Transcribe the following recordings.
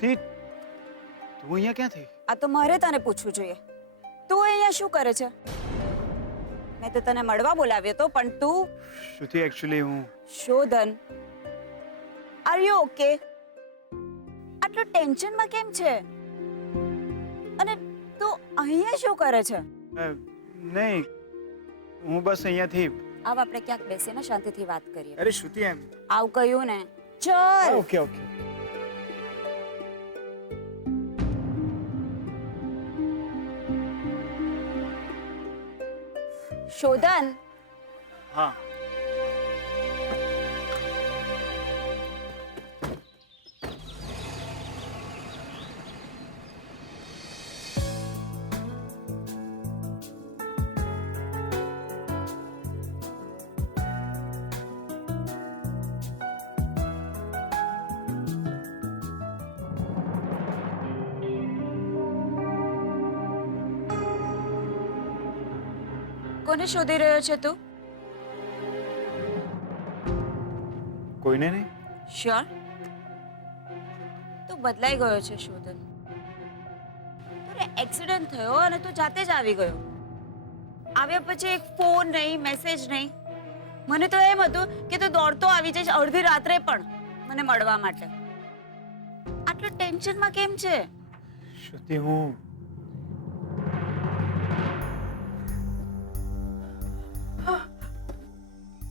શ્રુતિ તું અહીંયા ક્યાંથી? આ તો મારે તને પૂછવું જોઈએ. તું અહીંયા શું કરે છે? મેં તો તને મળવા બોલાવ્યો તો, પણ તું શ્રુતિ એકચ્યુઅલી હું શોધન, આર યુ ઓકે? આટલું ટેન્શનમાં કેમ છે? અને તું અહીંયા શું કરે છે? નહીં, હું બસ અહીંયાથી. આવ આપણે ક્યાંક બેસીને શાંતિથી વાત કરીએ. અરે શ્રુતિ એમ આવ કહ્યું ને. ચલ. Okay okay. શોધન, હા કોને શોધી રહ્યો છે તું? કોઈને નહીં. શ્યોર? તું બદલાઈ ગયો છે શોધન. તારે એક્સિડન્ટ થયો અને તું જાતે જ આવી ગયો. આવ્યા પછી એક ફોન નહીં, મેસેજ નહીં. મને તો એમ હતું કે તું દોડતો આવી જઈશ અડધી રાત્રે પણ મને મળવા માટે. આટલું ટેન્શનમાં કેમ છે? શ્રુતિ હું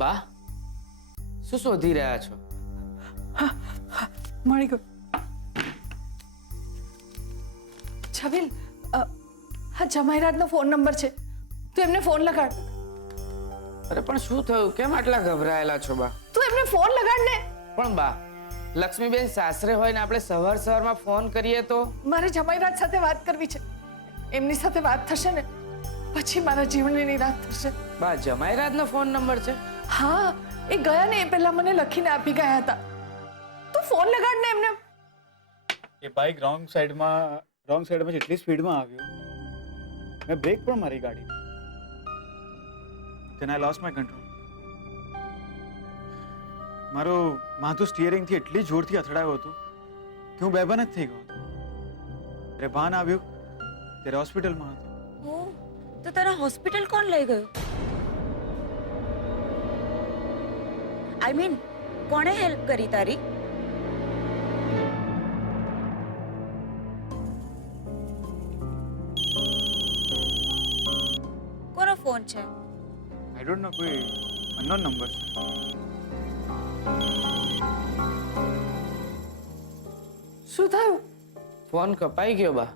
બા શું શોધી રહ્યા છો? મળી ગયો. છબીલ, હા જમાઈરાજનો ફોન નંબર છે, તું એમને ફોન લગાડ. અરે પણ શું થયું? કેમ આટલા ગભરાયેલા છો બા? તું એમને ફોન લગાડ ને. પણ બા, લક્ષ્મીબેન સાસરે હોય ને આપણે સવારમાં ફોન કરીએ તો? મારે જમાઈરાજ સાથે વાત કરવી છે. એમની સાથે વાત થશે ને પછી મારા જીવનની નિરાશ થશે. બા, જમાઈરાજનો ફોન નંબર છે? હા, એ ગયા ને એ પહેલા મને લખીને આપી ગયા હતા. તું ફોન લગાડ ને એમને. એ બાઇક રોંગ સાઈડમાં જેટલી સ્પીડમાં આવ્યો, મેં બ્રેક પણ મારી ગાડી. then I lost my control. મારું માથું સ્ટીયરિંગથી એટલી જોરથી અથડાયું હતું કે હું બેભાન જ થઈ ગયો હતો. ત્યારે ભાન આવ્યું ત્યારે હોસ્પિટલમાં હતો. ઓ, તો તને હોસ્પિટલ કોણ લઈ ગયું? આઈ મીન, કોણે હેલ્પ કરી તારી? કોનો ફોન છે? આઈ ડોન્ટ નો, કોઈ અનનોન નંબર છે. શું થયું? ફોન કપાઈ ગયો બા.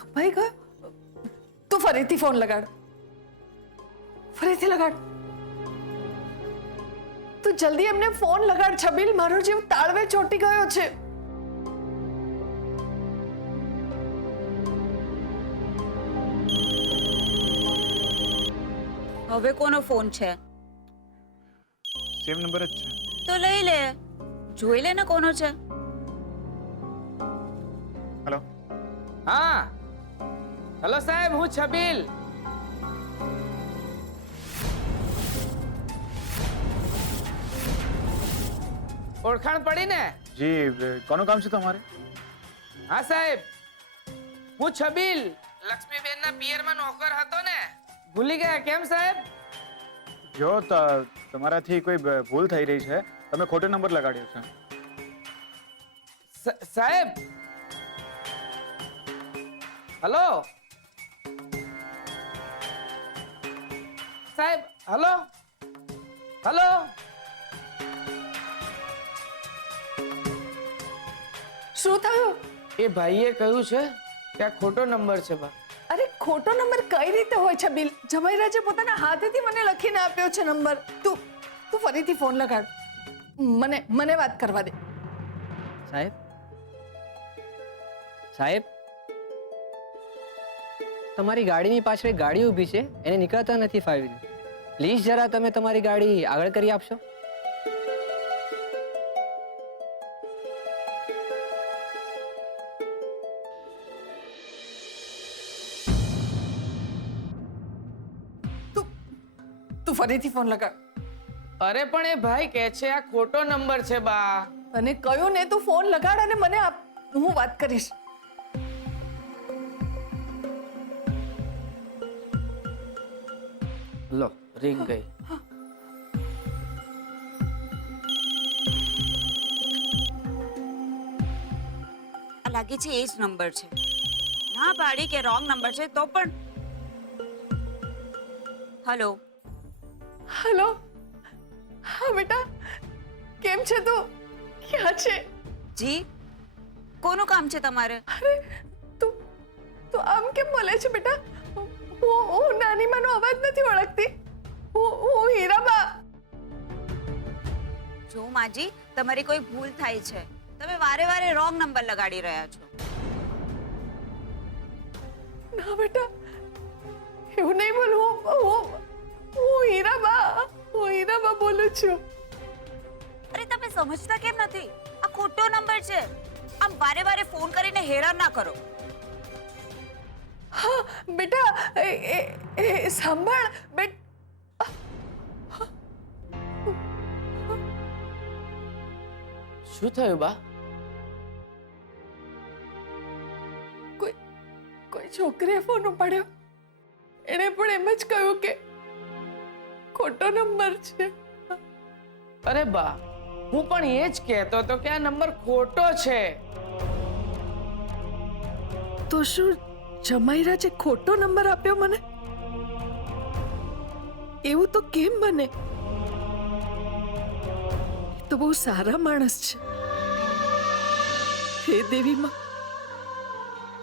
કપાઈ ગયો? તું ફરીથી ફોન લગાડ. ફરીથી લગાડ. તું જલ્દી એમને ફોન લગાડ છબીલ, મારો જીવ તાળવે ચોંટી ગયો છે. હવે કોનો ફોન છે? સેમ નંબર જ છે. તો લઈ લે, જોઈ લે ને કોનો છે. હેલો. હા, હેલો સાહેબ, હું છબીલ. ઓળખાણ પડી ને? જી, કોનું કામ છે તમારે? હા સાહેબ, હું છબીલ, લક્ષ્મીબેનના પિયરમાં નોકર હતો ને. ભૂલી ગયા કેમ સાહેબ? જો તમારાથી કોઈ ભૂલ થઈ રહી છે, તમે ખોટો નંબર લગાડ્યો છે. સાહેબ, હલો સાહેબ, હલો હલો. શું થયું? એ ભાઈએ કહ્યું છે કે આ ખોટો નંબર છે બા. અરે ખોટો નંબર કઈ રીતે હોય છે બિલ? જમાઈરાજે પોતાના હાથેથી મને લખીને આપ્યો છે નંબર. તું ફરીથી ફોન લગાડ. મને વાત કરવા દે. સાહેબ, સાહેબ, તમારી ગાડીની પાછળ એક ગાડી ઊભી છે, એને નીકળતા નથી ફાવી રહ્યું. પ્લીઝ જરા તમે તમારી ગાડી આગળ કરી આપશો. તું ફરીથી ફોન લગાડ. અરે પણ એ ભાઈ કહે છે આ ખોટો નંબર છે બા. અને કયો ને તું ફોન લગાડ અને મને આપ. હું વાત કરીશ. લો રિંગ ગઈ. આ લાગે છે એ જ નંબર છે. ના પાડી કે રોંગ નંબર છે તો પણ. હેલો. હેલો. હા બેટા, કેમ છે તું? ક્યાં છે? જી, કોનું કામ છે તમારે? અરે તું તું આમ કેમ બોલે છે બેટા? હું નાની માનો અવાજ નથી ઓળખતી. હું હીરાબા. જો માજી, તમારી કોઈ ભૂલ થાય છે. તમે વારે વારે રોંગ નંબર લગાડી રહ્યા છો. ના બેટા, એવું નહીં બોલું. હું હીરાબા બોલું છું. અરે તમે સમજતા કેમ નથી? આ ખોટો નંબર છે. આમ વારે વારે ફોન કરીને હેરાન ના કરો. હા બેટા, એ સાંભળ બેટ. શું થયું બા? કોઈ છોકરીએ ફોન ઉપાડ્યો. એણે પણ એમ જ કહ્યું કે ખોટો નંબર છે. અરે બા, હું પણ એ જ કહેતો હતો કે આ નંબર ખોટો છે. તો શું જમાઈરાજે ખોટો નંબર આપ્યો મને? એવું તો કેમ બને? એ તો બહુ સારા માણસ છે. હે દેવી માં,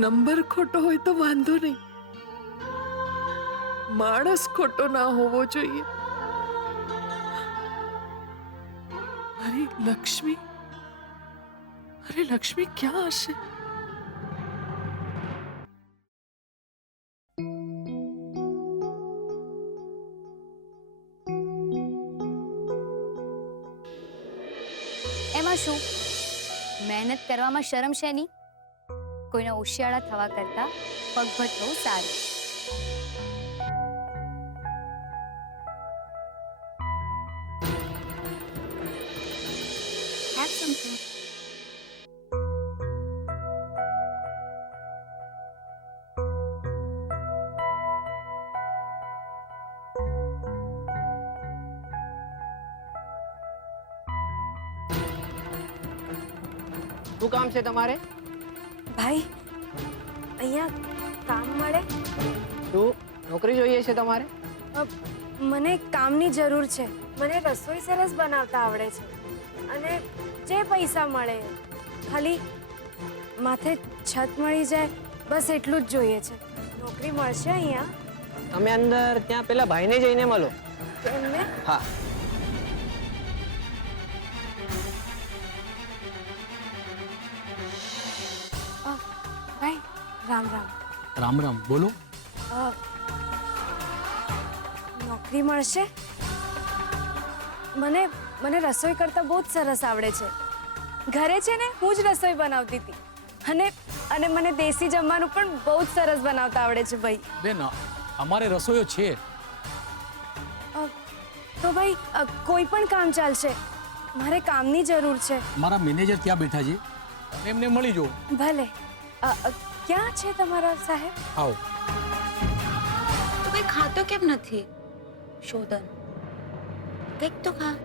નંબર ખોટો હોય તો વાંધો નહીં, માણસ ખોટો ના હોવો જોઈએ. અરે લક્ષ્મી ક્યાં હશે? એમાં શું? મહેનત કરવામાં શરમ છે નહીં? કોઈના ઉશિયાળા થવા કરતા પગભર થવું સારું. Have something. શું કામ છે તમારે? ભાઈ, અહીંયા કામ મળે? શું નોકરી જોઈએ છે તમારે? મને કામની જરૂર છે. મને રસોઈ સરસ બનાવતા આવડે છે અને જે પૈસા મળે ખાલી માથે છત મળી જાય બસ એટલું જ જોઈએ છે. નોકરી મળશે અહીંયા? તમે અંદર ત્યાં પેલા ભાઈને જઈને મળો. એમને? હા. ભાઈ, રામ રામ. રામ રામ, બોલો. નોકરી મળશે? મને રસોઈ કરતા બહુ જ સરસ આવડે છે. ઘરે છે ને હું જ રસોઈ બનાવતી હતી અને મને દેશી જમવાનું પણ બહુ જ સરસ બનાવતા આવડે છે ભાઈ. બેન, અમારે રસોઈયો છે. તો ભાઈ કોઈ પણ કામ ચાલશે. મારે કામની જરૂર છે. મારા મેનેજર ત્યાં બેઠા છે, એમને મળી જો. ભલે. ક્યાં છે તમારા સાહેબ? આવો. તો કઈ ખાતો કેમ નથી? શોધન, કંઈક તો ખા.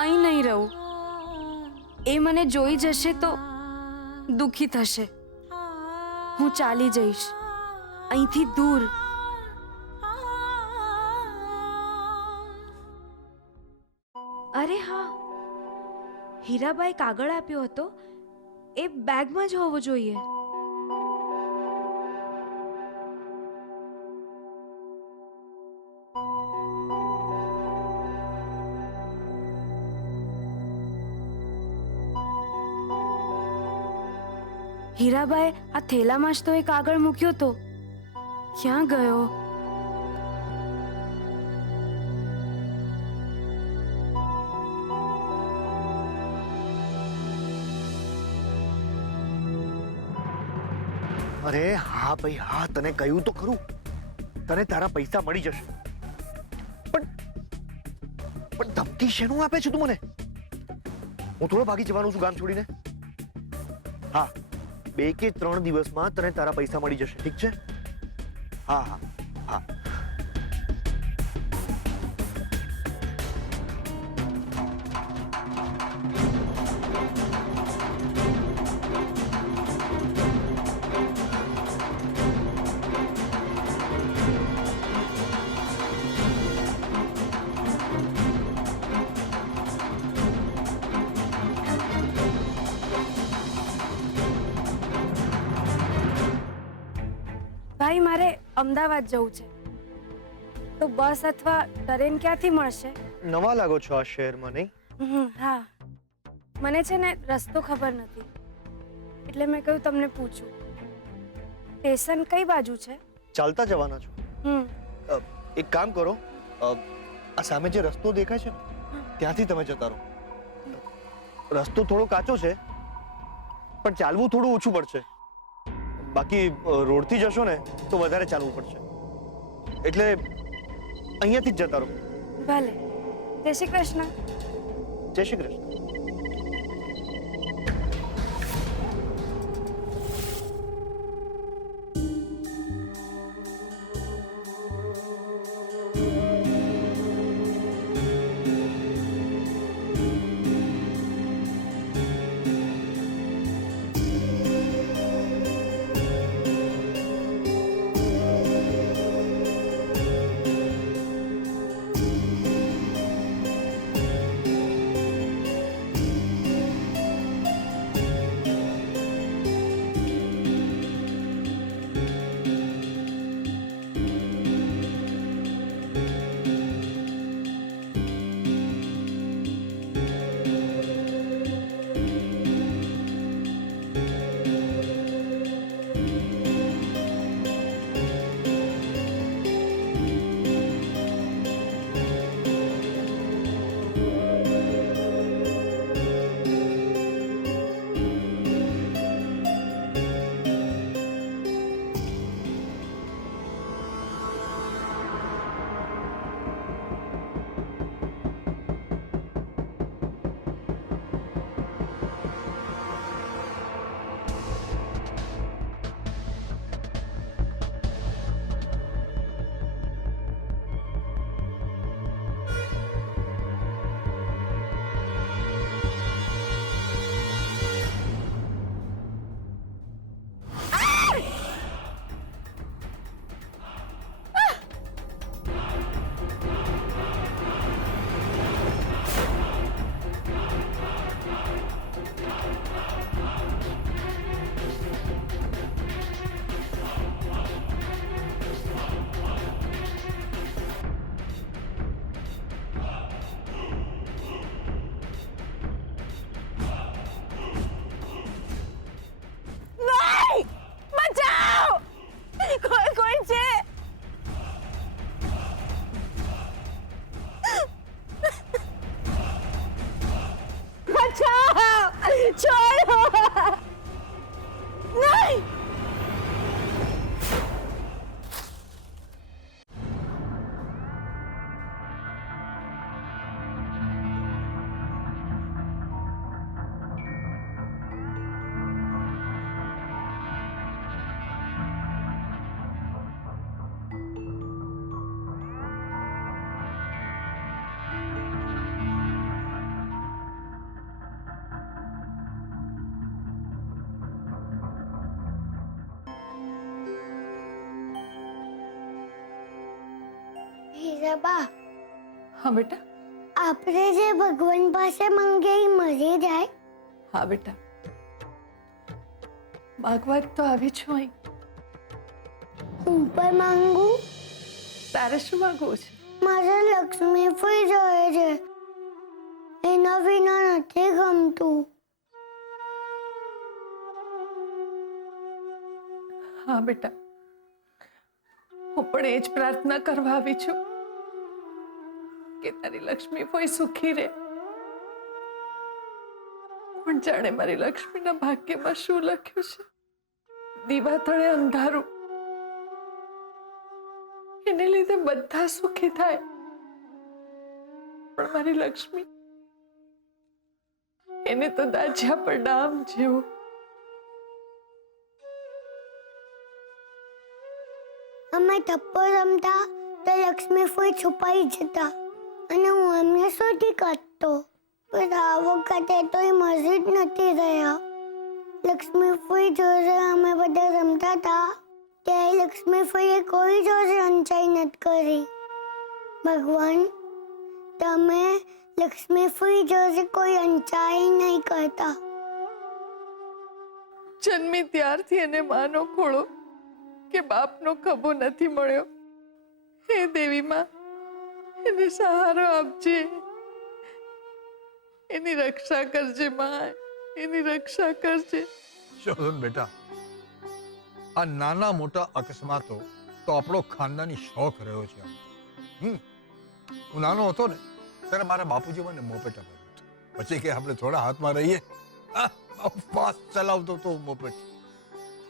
અહીં નહીં રહું. એ મને જોઈ જશે તો દુખી થશે. હું ચાલી જઈશ અહીંથી દૂર. અરે હા, હીરાબાઈ કાગળ આપ્યો હતો, એ બેગમાં જ હોવો જોઈએ. હીરાબાઈ આ થેલામાં જ તો એ કાગળ મૂક્યો તો. ક્યાં ગયો? અરે હા ભાઈ હા, તને કહ્યું તો ખરું, તને તારા પૈસા મળી જશે. પણ ધમકી શેનું આપે છે તું મને? હું થોડો ભાગી જવાનું છું ગામ છોડીને. હા, 2 કે 3 દિવસમાં તને તારા પૈસા મળી જશે, ઠીક છે? હા હા હા. ભાઈ, મારે અમદાવાદ જવું છે, તો બસ અથવા ટ્રેન ક્યાંથી મળશે? નવા લાગો છો આ શહેરમાં, નહીં? હા, મને છે ને રસ્તો ખબર નથી, એટલે મેં કહ્યું તમને પૂછું. સ્ટેશન કઈ બાજુ છે? ચાલતા જવાના છો? એક કામ કરો, આ સામે જે રસ્તો દેખાય છે ને, ત્યાંથી તમે જતા રહો. રસ્તો થોડો કાચો છે, પણ ચાલવું થોડું ઓછું પડશે. બાકી રોડથી જશો ને તો વધારે ચાલવું પડશે, એટલે અહીંયાથી જ જતા રહો. ભલે. જય શ્રી કૃષ્ણ. જય શ્રી કૃષ્ણ. મીરાબા, હા બેટા. આપણે જે ભગવાન પાસે માંગે એ મળી જાય? હા બેટા, માગવા જ તો આવી છું અહીં. હું પણ માંગુ. તારે શું માંગવું છે? મારે લક્ષ્મી ફઈ જોઈએ છે, એના વિના નથી ગમતું. હા બેટા, હું પણ એ જ પ્રાર્થના કરવા આવી છું કે તારી લક્ષ્મી કોઈ સુખી રહે. પણ જાણે મારી લક્ષ્મીના ભાગ્યમાં શું લખ્યું છે. દીવા તળે અંધારું, એને લીધે બધા સુખી થાય, પણ મારી લક્ષ્મી, એને તો દાજ્યા પર ડામ જેવું. અમે થપ્પો રમતા તો લક્ષ્મી ફઈ છુપાઈ જતા અને હું એમને શોધી કાઢતો. પણ આ વખતે તો એ મળી જ નથી રહ્યા. લક્ષ્મી ફઈ જોડે અમે બધા રમતા હતા ત્યારે લક્ષ્મી ફઈએ કોઈ જોડે અંચાઈ નથી કરી. ભગવાન, તમે લક્ષ્મી ફઈ જોડે કોઈ અંચાઈ નહીં કરતા. જન્મી ત્યારથી એને માનો ખોળો કે બાપનો ખભો નથી મળ્યો. હે દેવી માં, એને સહારો આપજે, એની રક્ષા કરજે માં, એની રક્ષા કરજે. શોધન બેટા, આ નાના મોટા અકસ્માતો તો આપણો ખાનદાની શોખ રહ્યો છે. હું નાનો હતો ને ત્યારે મારા બાપુજી મને મોપેટ અપાવ્યું હતું. પછી કે આપણે થોડા હાથમાં રહીએ, ફાસ્ટ ચલાવતો હતો મોપેટ.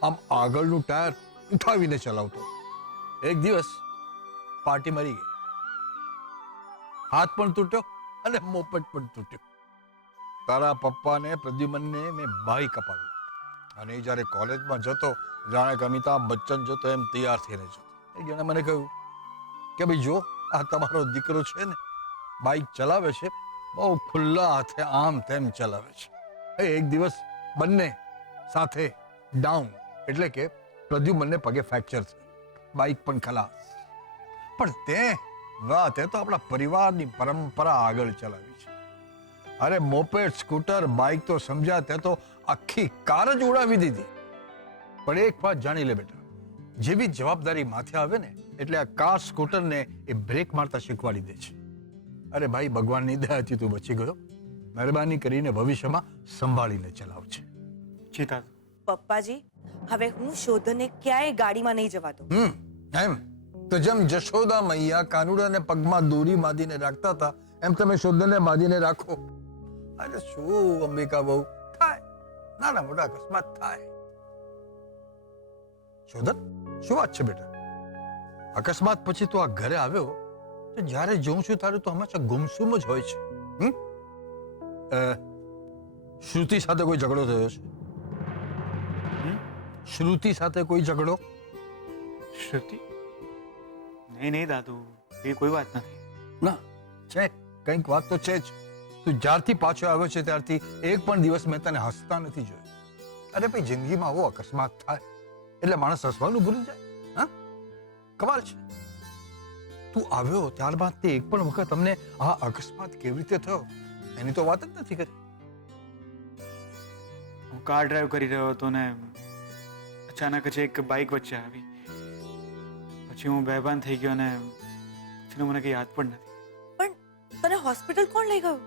આમ આગળનું ટાયર ઉઠાવીને ચલાવતો. એક દિવસ પાર્ટી મરી ગઈ, હાથ પણ તૂટ્યો અને મોપેટ પણ તૂટ્યો. તારા પપ્પાને પ્રદ્યુમનને મેં બાઈક અપાવ્યું અને એ જ્યારે કોલેજમાં જતો જાણે કે અમિતાભ બચ્ચન જતો એમ તૈયાર થઈને જતો. એક જણે મને કહ્યું કે ભાઈ જો, આ તમારો દીકરો છે ને બાઈક ચલાવે છે, બહુ ખુલ્લા હાથે આમ તેમ ચલાવે છે. એક દિવસ બંને સાથે ડાઉન, એટલે કે પ્રદ્યુમનને પગે ફ્રેક્ચર થયું, બાઈક પણ ખલાસ. પણ તે તો આપણા પરિવારની પરંપરા આગળ ચલાવી છે. અરે મોપેડ, સ્કૂટર, બાઇક તો સમજ્યા, તે તો આખી કાર જ ઉડાવી દીધી. પણ એક વાત જાણી લે બેટા, જેવી જવાબદારી માથે આવે ને એટલે આ કાર સ્કૂટરને એ બ્રેક મારતા શીખવાડી દે છે. અરે ભાઈ, ભગવાનની દયાથી તું બચી ગયો. મહેરબાની કરીને ભવિષ્યમાં સંભાળીને ચલાવજે. ચિતા, પપ્પાજી, હવે હું શોધને ક્યાંય ગાડીમાં નહીં જવા દઉં. એમ તો જેમ જશોદા મૈયા કાનુડાને પગમાં દોરી બાંધીને રાખતા હતા, એમ તમે શોધને બાંધીને રાખો. અરે શું અંબિકા બહુ થાય, નાના મોટા અકસ્માત થાય. શોધન, શું વાત છે બેટા? અકસ્માત પછી તો આ ઘરે આવ્યો તો જ્યારે જોઉં છું ત્યારે તો હંમેશા ગુમસુમ જ હોય છે. શ્રુતિ સાથે કોઈ ઝઘડો થયો છે? શ્રુતિ સાથે કોઈ ઝઘડો? શ્રુતિ? નહીં નહીં દાદુ, એ કોઈ વાત નથી. ના છે, કંઈક વાત તો છે જ. તું જ્યારથી પાછો આવ્યો છે ત્યારથી એક પણ દિવસ મેં તને હસતા નથી જોયો. અરે ભાઈ, જિંદગીમાં આવો અકસ્માત થાય એટલે માણસ હસવાનું ભૂલી જાય. હા, કમાલ છે. તું આવ્યો ત્યારબાદ તે એક પણ વખત તમને આ અકસ્માત કેવી રીતે થયો એની તો વાત જ નથી કરી. હું કાર ડ્રાઈવ કરી રહ્યો હતો ને અચાનક જ એક બાઇક વચ્ચે આવી. પછી હું બેભાન થઈ ગયો ને પછી મને કંઈ યાદ પણ નથી. પણ તને હોસ્પિટલ કોણ લઈ ગયું?